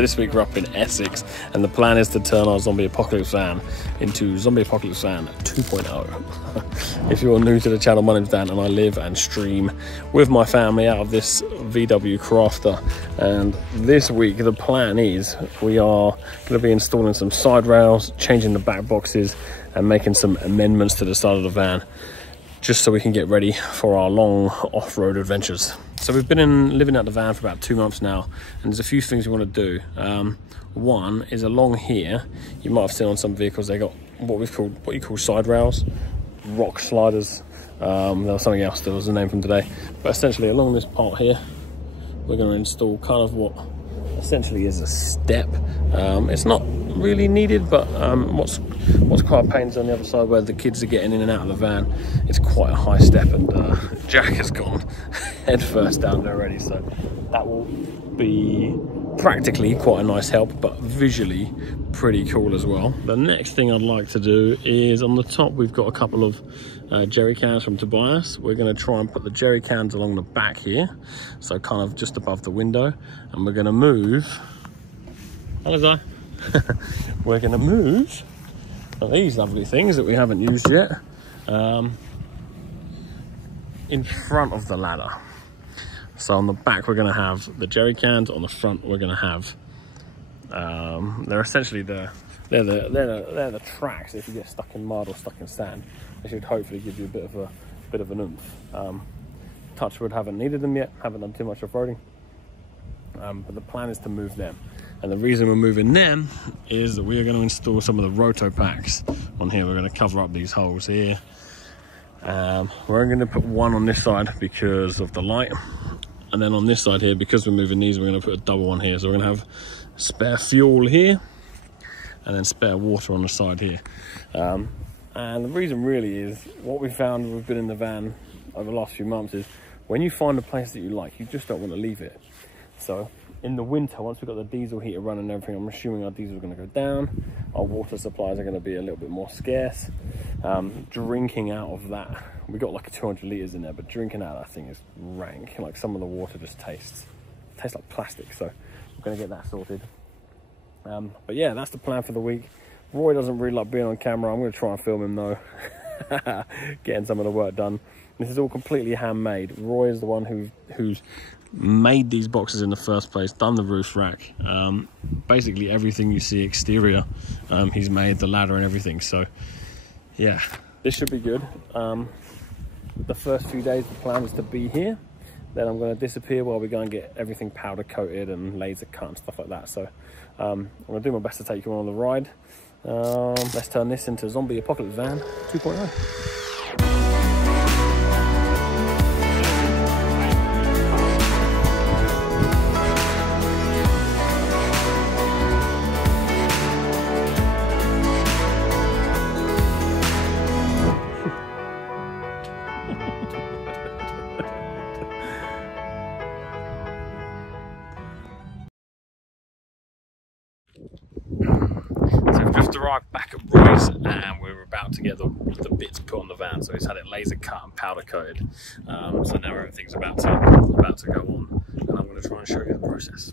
this week we're up in Essex, and the plan is to turn our Zombie Apocalypse van into Zombie Apocalypse Van 2.0. If you're new to the channel, my name's Dan, and I live and stream with my family out of this VW Crafter. And this week the plan is we are going to be installing some side rails, changing the back boxes, and making some amendments to the side of the van, just so we can get ready for our long off-road adventures. So we've been living out the van for about 2 months now, and there's a few things we want to do. One is along here, you might have seen on some vehicles, they got what you call side rails, rock sliders. There was something else, there was a name from today. But essentially along this part here, we're going to install kind of what essentially is a step. It's not really needed, but what's quite a pain is on the other side where the kids are getting in and out of the van. It's quite a high step, and Jack has gone head first down there already, so that will be practically quite a nice help, but visually pretty cool as well. The next thing I'd like to do is on the top we've got a couple of jerry cans from Tobias. We're going to try and put the jerry cans along the back here, so kind of just above the window, and we're going to move we're going to move these lovely things that we haven't used yet in front of the ladder. So on the back we're going to have the jerry cans, on the front we're going to have they're essentially they're the tracks. If you get stuck in mud or stuck in sand, they should hopefully give you a bit of an oomph. Touchwood, haven't needed them yet, haven't done too much off-roading, but the plan is to move them. And the reason we're moving them is that we are going to install some of the roto packs on here. We're going to cover up these holes here. We're going to put one on this side because of the light, and then on this side here, because we're moving these, we're going to put a double one here. So we're going to have spare fuel here and then spare water on the side here. And the reason really is what we found when we've been in the van over the last few months is when you find a place that you like, you just don't want to leave it. So in the winter, once we've got the diesel heater running and everything, I'm assuming our diesel is going to go down. Our water supplies are going to be a little bit more scarce. Drinking out of that, we got like 200 litres in there, but drinking out of that thing is rank. Like some of the water just tastes like plastic. So we're going to get that sorted. But yeah, that's the plan for the week. Roy doesn't really like being on camera. I'm going to try and film him though, getting some of the work done. This is all completely handmade. Roy is the one who's made these boxes in the first place, done the roof rack, basically everything you see exterior, he's made the ladder and everything. So yeah, this should be good. The first few days the plan is to be here, then I'm going to disappear while we go and get everything powder coated and laser cut and stuff like that. So I'm going to do my best to take you on the ride. Let's turn this into Zombie Apocalypse Van 2.0. Arrived back at Roy's, and we're about to get the bits put on the van. So he's had it laser cut and powder coated. So now everything's about to go on, and I'm going to try and show you the process.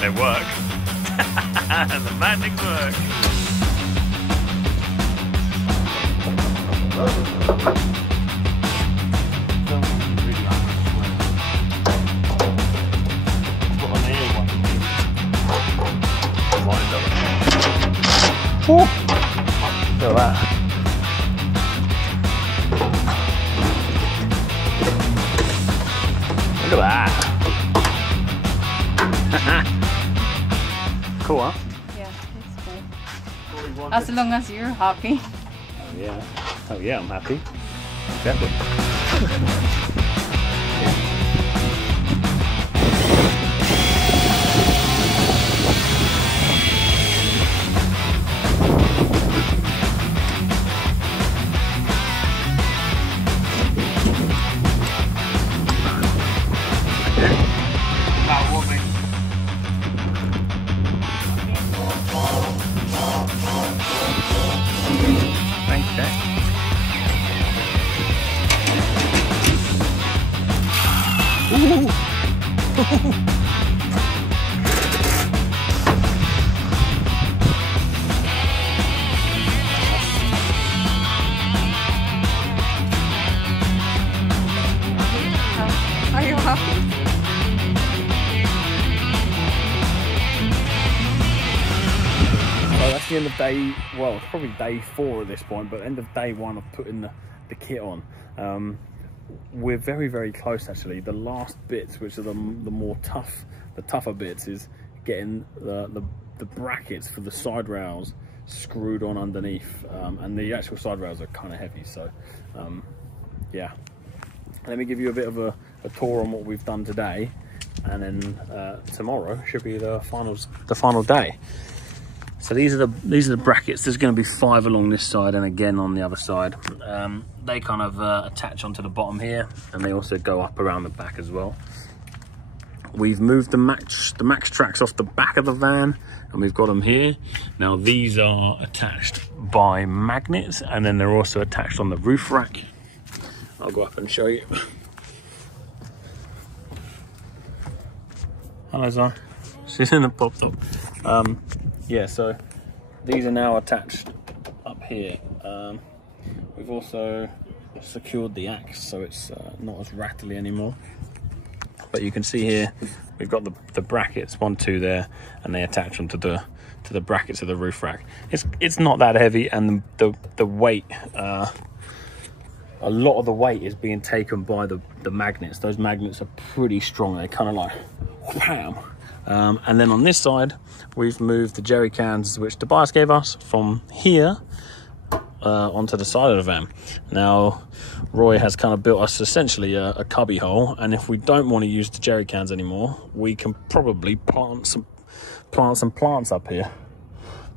They work. The magic work. Feel that. Look at that. Cool, huh? Yeah, it's cool. As long as you're happy. Oh yeah. Oh yeah, I'm happy. Definitely. Are you happy? So that's the end of day, well, it's probably day 4 at this point, but end of day 1 of putting the kit on. We're very, very close actually. The last bits, which are the tougher bits, is getting the brackets for the side rails screwed on underneath, and the actual side rails are kind of heavy. So yeah, let me give you a bit of a tour on what we've done today, and then tomorrow should be the final day. So these are the brackets. There's going to be 5 along this side and again on the other side. They kind of attach onto the bottom here, and they also go up around the back as well. We've moved the max tracks off the back of the van, and we've got them here. Now these are attached by magnets, and then they're also attached on the roof rack. I'll go up and show you. Hello, Zara. She's in the pop top. Yeah, so these are now attached up here. We've also secured the axe, so it's not as rattly anymore. But you can see here, we've got the brackets, 1, 2 there, and they attach them to the brackets of the roof rack. It's not that heavy, and the weight, a lot of the weight is being taken by the magnets. Those magnets are pretty strong. They kind of like, wham. And then on this side, we've moved the jerry cans, which Tobias gave us, from here onto the side of the van. Now, Roy has kind of built us essentially a cubby hole, and if we don't want to use the jerry cans anymore, we can probably plant some plants up here.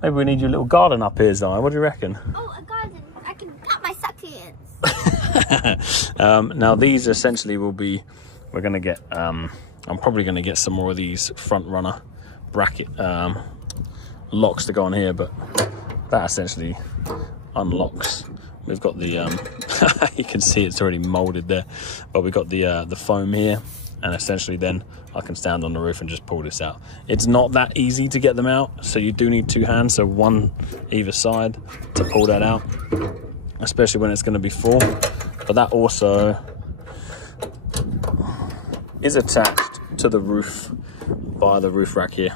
Maybe we need your little garden up here, Zai. What do you reckon? Oh, a garden. I can plant my succulents. Now these essentially will be, we're going to get, I'm probably going to get some more of these front runner bracket locks to go on here, but that essentially unlocks. We've got the you can see it's already molded there, but we've got the foam here, and essentially then I can stand on the roof and just pull this out. It's not that easy to get them out, so you do need 2 hands, so 1 either side to pull that out, especially when it's going to be full. But that also is attached to the roof by the roof rack here.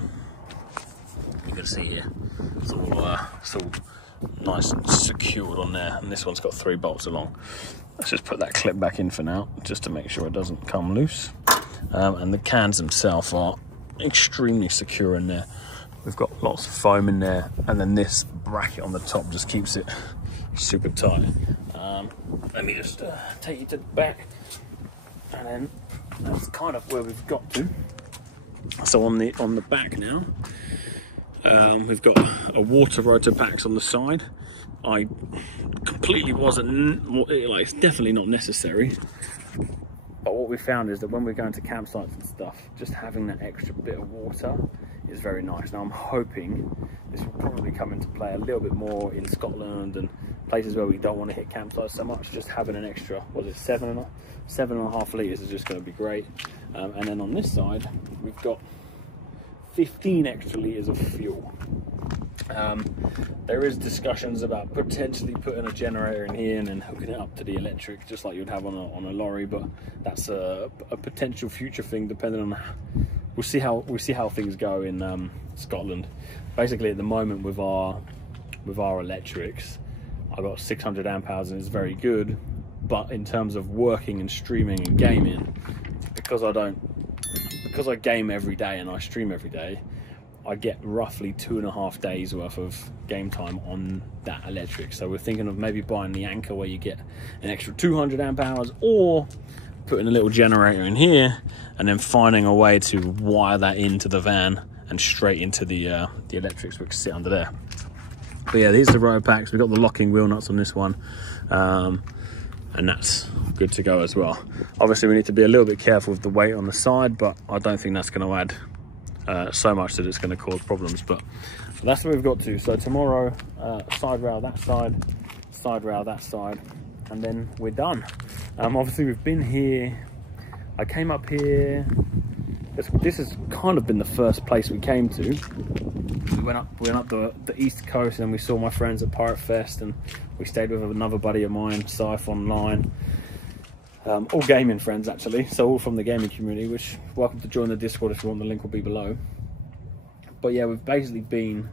You can see here, it's all nice and secured on there, and this one's got 3 bolts along. Let's just put that clip back in for now, just to make sure it doesn't come loose. And the cans themselves are extremely secure in there. We've got lots of foam in there, and then this bracket on the top just keeps it super tight. Let me just take you to the back, and then that's kind of where we've got to. So on the back now, we've got a water rotor packs on the side. I completely wasn't, like, it's definitely not necessary. But what we found is that when we're going to campsites and stuff, just having that extra bit of water is very nice. Now I'm hoping this will probably come into play a little bit more in Scotland and places where we don't want to hit campsites so much. Just having an extra, what is it, 7.5 litres is just going to be great. And then on this side, we've got 15 extra litres of fuel. There is discussions about potentially putting a generator in here and then hooking it up to the electric, just like you'd have on a lorry, but that's a potential future thing, depending on, we'll see how things go in Scotland. Basically, at the moment with our electrics, I've got 600 amp hours and it's very good, but in terms of working and streaming and gaming, because I game every day and I stream every day, I get roughly 2.5 days worth of game time on that electric. So we're thinking of maybe buying the Anchor, where you get an extra 200 amp hours, or putting a little generator in here and then finding a way to wire that into the van and straight into the electrics which sit under there. But yeah, these are the rotor packs. We've got the locking wheel nuts on this one, and that's good to go as well. Obviously we need to be a little bit careful with the weight on the side, but I don't think that's going to add so much that it's going to cause problems. But that's where we've got to. So tomorrow, side rail that side rail that side, and then we're done. Obviously we've been here I came up here. This has kind of been the first place we came to. We went up the east coast, and then we saw my friends at Pirate Fest, and we stayed with another buddy of mine, Scythe Online. All gaming friends actually, so all from the gaming community, which welcome to join the Discord if you want, the link will be below. But yeah, we've basically been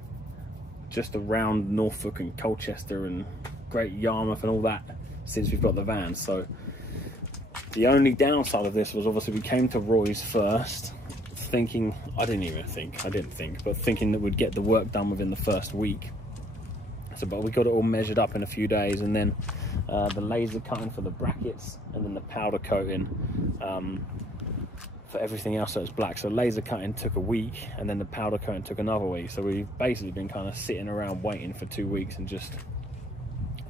just around Norfolk and Colchester and Great Yarmouth and all that since we've got the van. So the only downside of this was obviously we came to Roy's first, thinking, but thinking that we'd get the work done within the first week. So, but we got it all measured up in a few days, and then the laser cutting for the brackets, and then the powder coating for everything else, so it's black. So laser cutting took a week, and then the powder coating took another week. So we've basically been kind of sitting around waiting for 2 weeks and just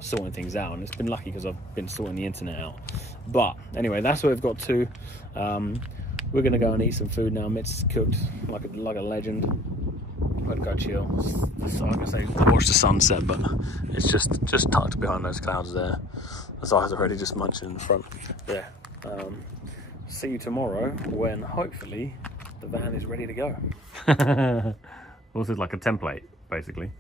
sorting things out, and it's been lucky because I've been sorting the internet out. But anyway, that's where we've got to. We're gonna go and eat some food now. Mit's cooked like a legend. I'd go chill. So I'm gonna say watch the sunset, but it's just tucked behind those clouds there. As I was already just munching in the front. Yeah. See you tomorrow when hopefully the van is ready to go. This is like a template, basically.